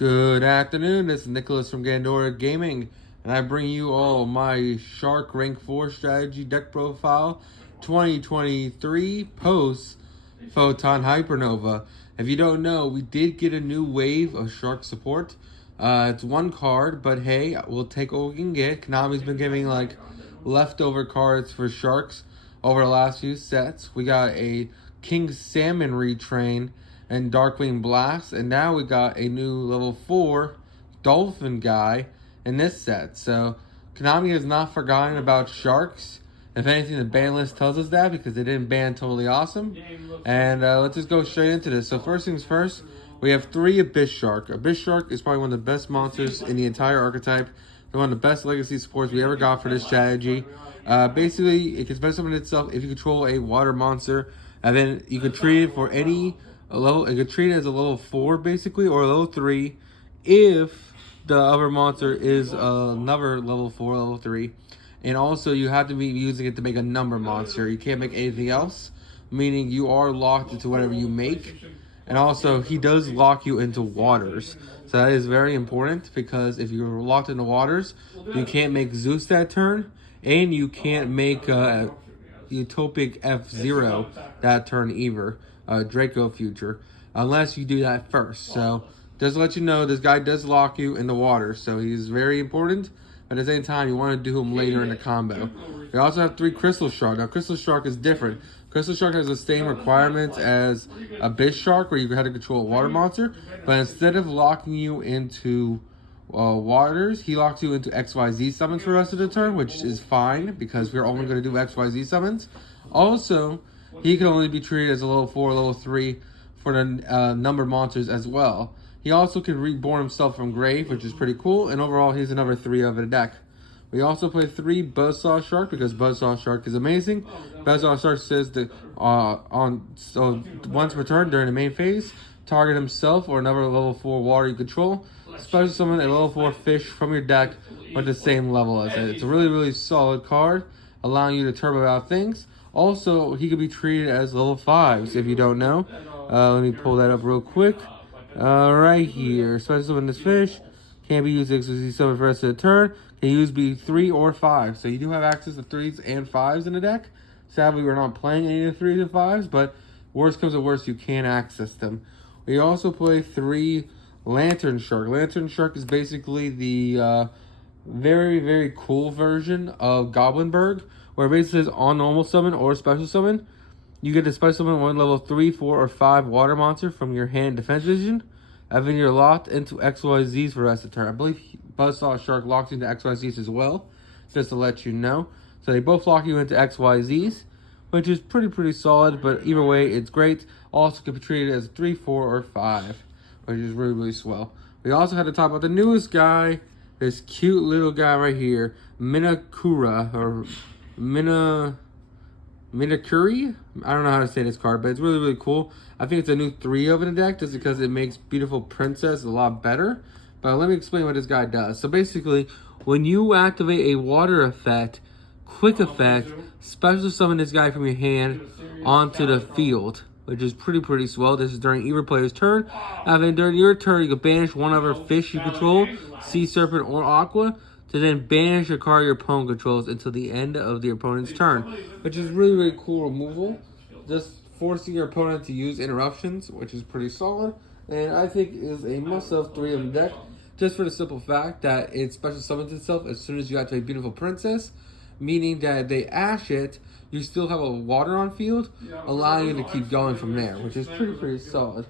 Good afternoon, this is Nicholas from Gandora Gaming, and I bring you all my Shark Rank 4 Strategy Deck Profile 2023 post Photon Hypernova. If you don't know, we did get a new wave of Shark support. It's one card, but hey, we'll take what we can get. Konami's been giving like leftover cards for Sharks over the last few sets. We got a King Salmon retrain and Darkwing Blast, and now we got a new level 4 Dolphin guy in this set. So Konami has not forgotten about Sharks. If anything, the ban list tells us that because they didn't ban Totally Awesome. And let's just go straight into this. So first things first, we have 3 Abyss Shark. Abyss Shark is probably one of the best monsters in the entire archetype. They're one of the best legacy supports we ever got for this strategy. Basically, it can special summon itself if you control a water monster, and then you can treat it for any level. You can treat it as a level 4 basically, or a level 3 if the other monster is another level 4, level 3. And also you have to be using it to make a number monster. You can't make anything else, meaning you are locked into whatever you make. And also he does lock you into waters, so that is very important, because if you're locked into waters, you can't make Zeus that turn, and you can't make Utopic F-Zero that turn either, Draco Future, unless you do that first. So just to let you know, this guy does lock you in the water, so he's very important. But at the same time, you want to do him later in the combo. We also have 3 Crystal Shark. Now Crystal Shark is different. Crystal Shark has the same requirements as Abyss Shark, where you had to control a water monster, but instead of locking you into waters, he locks you into XYZ summons for the rest of the turn, which is fine because we're only going to do XYZ summons. Also, he can only be treated as a level 4, level 3 for the number monsters as well. He also can reborn himself from grave, which is pretty cool, and overall he's another 3 of the deck. We also play 3 Buzzsaw Shark because Buzzsaw Shark is amazing. Buzzsaw Shark says that once per turn during the main phase, target himself or another level 4 water you control, special summon a level 4 fish from your deck with the same level as it. It's a really solid card, allowing you to turbo out things. Also, he could be treated as level 5s if you don't know. Let me pull that up real quick. Right here, special summon this fish. Can't be used exclusively summon for the rest of the turn. Can use be 3 or 5. So you do have access to 3s and 5s in the deck. Sadly, we're not playing any of the 3s and 5s, but worst comes to worst, you can access them. We also play 3 Lantern Shark. Lantern Shark is basically the very cool version of Goblinberg, where it basically says on normal summon or special summon, you get to special summon one level 3, 4, or 5 water monster from your hand defense vision, and then you're locked into XYZs for the rest of the turn. I believe Buzzsaw Shark locks into XYZs as well, just to let you know. So they both lock you into XYZs, which is pretty solid, but either way, it's great. Also can be treated as 3, 4, or 5, which is really swell. We also had to talk about the newest guy, this cute little guy right here, Minakura, or Minakuri? I don't know how to say this card, but it's really cool. I think it's a new 3 of in the deck just because it makes Beautiful Princess a lot better. But let me explain what this guy does. So basically, when you activate a water effect, quick effect, special summon this guy from your hand onto the field, which is pretty swell. This is during either player's turn. And then during your turn, you can banish one other fish you control, Sea Serpent or Aqua, to then banish a card your opponent controls until the end of the opponent's turn, which is really cool removal, just forcing your opponent to use interruptions, which is pretty solid, and I think is a must-have 3 of the deck, just for the simple fact that it special summons itself as soon as you activate Beautiful Princess, meaning that if they ash it, you still have a water on field, allowing you to keep going from there, which is pretty solid.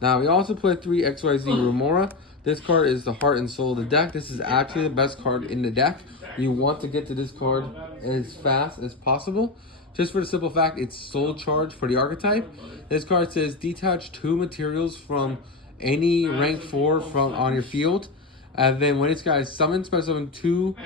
Now, we also play 3 XYZ Remora. This card is the heart and soul of the deck. This is actually the best card in the deck. You want to get to this card as fast as possible, just for the simple fact it's soul charge for the archetype. This card says detach 2 materials from any rank 4 from on your field, and then when this guy is summoned, special summon 2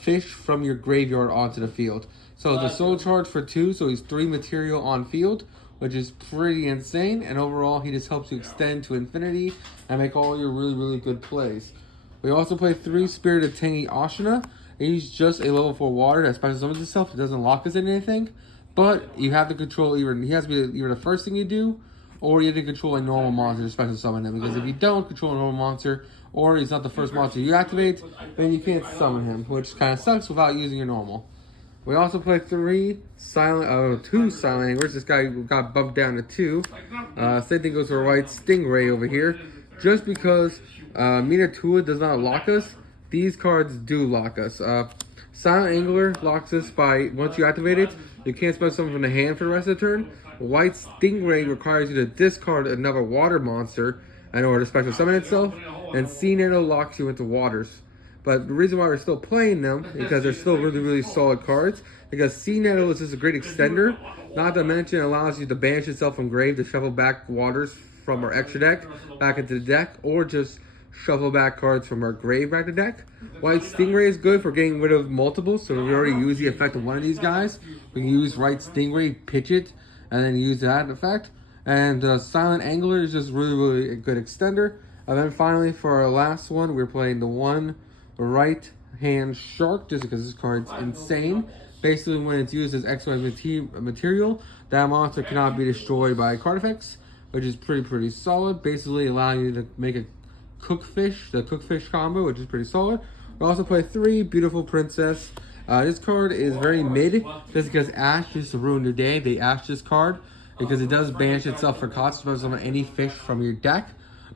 fish from your graveyard onto the field. So it's a soul charge for 2, so he's 3 material on field, which is pretty insane, and overall he just helps you extend to infinity and make all your really good plays. We also play 3 Spirited Tangy Ashina. He's just a level 4 water that special summons itself. It doesn't lock us in anything, but you have to control he has to be either the first thing you do or you have to control a normal monster to special summon him. Because if you don't control a normal monster, or he's not the first monster you activate, then you can't summon him, which kind of sucks without using your normal. We also play two silent anglers. This guy got bumped down to 2. Same thing goes for White Stingray over here. Just because Minatua does not lock us, these cards do lock us. Silent Angler locks us by, once you activate it, you can't special summon from the hand for the rest of the turn. White Stingray requires you to discard another water monster in order to special summon itself. And Sea Nettle locks you into waters. But the reason why we're still playing them is because they're still really, really solid cards. Because Sea Nettle is just a great extender. Not to mention it allows you to banish itself from grave to shuffle back waters from our extra deck back into the deck. Or just shuffle back cards from our grave back to deck. White Stingray is good for getting rid of multiples. So if we already use the effect of one of these guys, we can use White Stingray, pitch it, and then use that effect. And Silent Angler is just really, really a good extender. And then finally, for our last one, we're playing the one right hand shark, just because this card's insane. Basically, when it's used as XY material, that monster cannot be destroyed by card effects, which is pretty solid. Basically, allowing you to make a cookfish, the cookfish combo, which is pretty solid. We also play 3 Beautiful Princess. This card is very mid, just because Ash used to ruin your day. They Ash this card because it does banish itself for cost, to summon any fish from your deck.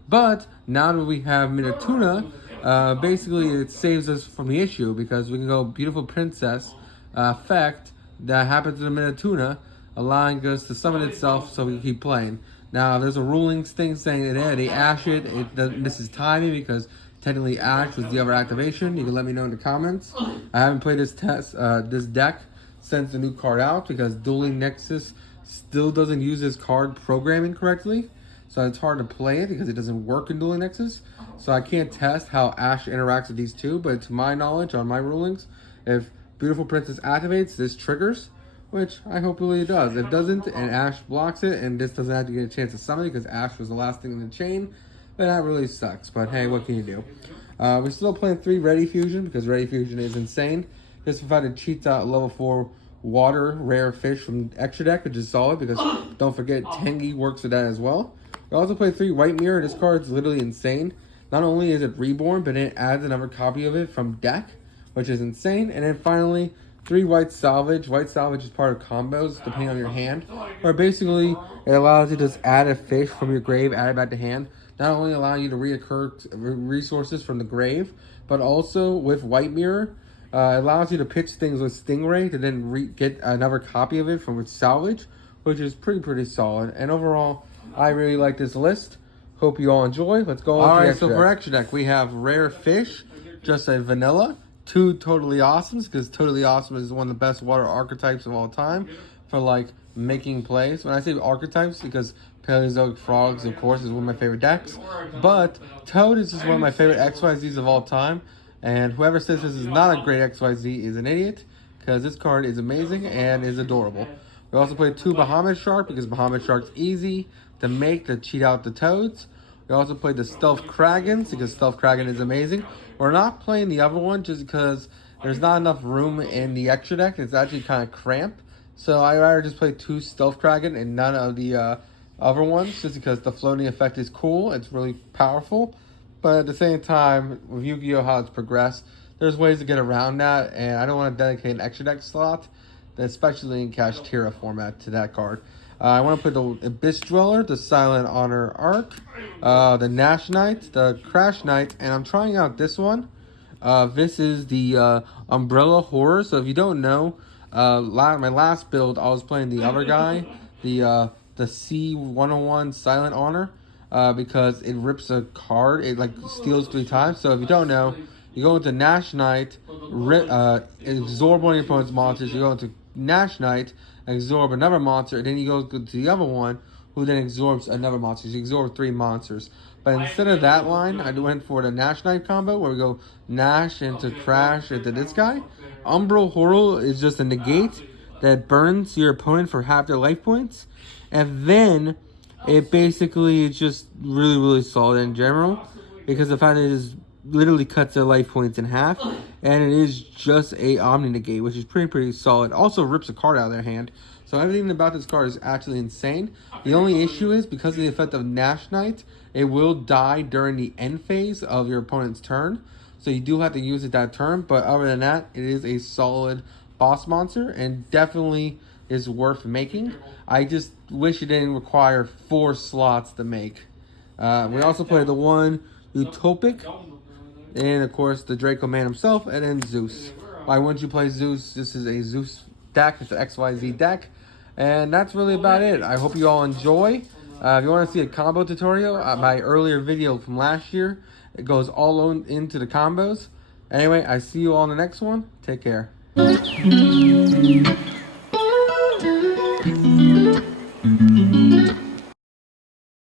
But now that we have Minotuna, basically it saves us from the issue, because we can go Beautiful Princess effect that happens to the Minotuna, allowing us to summon itself so we can keep playing. Now there's a ruling thing saying that they Ash it. This is timing, because technically Ash was the other activation. You can let me know in the comments. I haven't played this deck since the new card out, because Dueling Nexus still doesn't use this card programming correctly. So it's hard to play it because it doesn't work in Dueling Nexus. So I can't test how Ash interacts with these two. But to my knowledge, on my rulings, if Beautiful Princess activates, this triggers, which I hopefully it does. If it doesn't, and Ash blocks it, and this doesn't have to get a chance to summon it because Ash was the last thing in the chain, then that really sucks. But hey, what can you do? We're still playing 3 Ready Fusion, because Ready Fusion is insane. This provided cheats out level 4 water rare fish from extra deck, which is solid, because don't forget Tengi works with that as well. We also play 3 White Mirror. This card's literally insane. Not only is it reborn, but it adds another copy of it from deck, which is insane. And then finally, 3 White Salvage. White Salvage is part of combos, depending on your hand. Or basically, it allows you to just add a fish from your grave, add it back to hand. Not only allowing you to reoccur resources from the grave, but also with White Mirror, it allows you to pitch things with Stingray to then get another copy of it from its salvage, which is pretty solid. And overall, I really like this list. Hope you all enjoy. Let's go. Alright, so for extra deck, we have Rare Fish, just a vanilla. 2 Totally Awesomes, because Totally Awesome is one of the best water archetypes of all time for like making plays. When I say archetypes, because Paleozoic Frogs, of course, is one of my favorite decks. But Toad is just one of my favorite XYZs of all time. And whoever says this is not a great XYZ is an idiot, because this card is amazing and is adorable. We also play 2 Bahamut Shark, because Bahamut Shark's easy to make to cheat out the Toads. We also played the Stealth Kragans, because Stealth Kragan is amazing. We're not playing the other one just because there's not enough room in the extra deck. It's actually kind of cramped. So I'd rather just play 2 Stealth Kragan and none of the other ones, just because the floating effect is cool. It's really powerful. But at the same time, with Yu-Gi-Oh! How it's progressed, there's ways to get around that. And I don't want to dedicate an extra deck slot, especially in Kashtira format, to that card. I want to put the Abyss Dweller, the Silent Honor Arc, the Nash Knight, the Crash Knight, and I'm trying out this one. This is the Umbrella Horror. So if you don't know, my last build, I was playing the other guy, the C101 Silent Honor, because it rips a card. It like steals 3 times. So if you don't know, you go into Nash Knight, absorb one of your opponent's monsters. You go into Nash Knight, absorb another monster, and then you go to the other one, who then absorbs another monster. So you absorb 3 monsters. But instead of that line, I went for the Nash Knight combo, where we go Nash into Crash into this guy. Umbral Horror is just a negate that burns your opponent for half their life points. And then it basically is just really solid in general, because the fact that it just literally cuts their life points in half, and it is just a Omni negate, which is pretty solid. Also rips a card out of their hand, So everything about this card is actually insane. The only issue is because of the effect of Nash Knight, it will die during the end phase of your opponent's turn. So you do have to use it that turn. But other than that, it is a solid boss monster and definitely is worth making. I just wish it didn't require 4 slots to make. We also played the one Utopic, and of course the Draco Man himself, and then Zeus. Why wouldn't you play Zeus? This is a Zeus deck. It's an XYZ deck. And that's really about it. I hope you all enjoy. If you want to see a combo tutorial, my earlier video from last year, it goes all into the combos. Anyway, I see you all in the next one. Take care.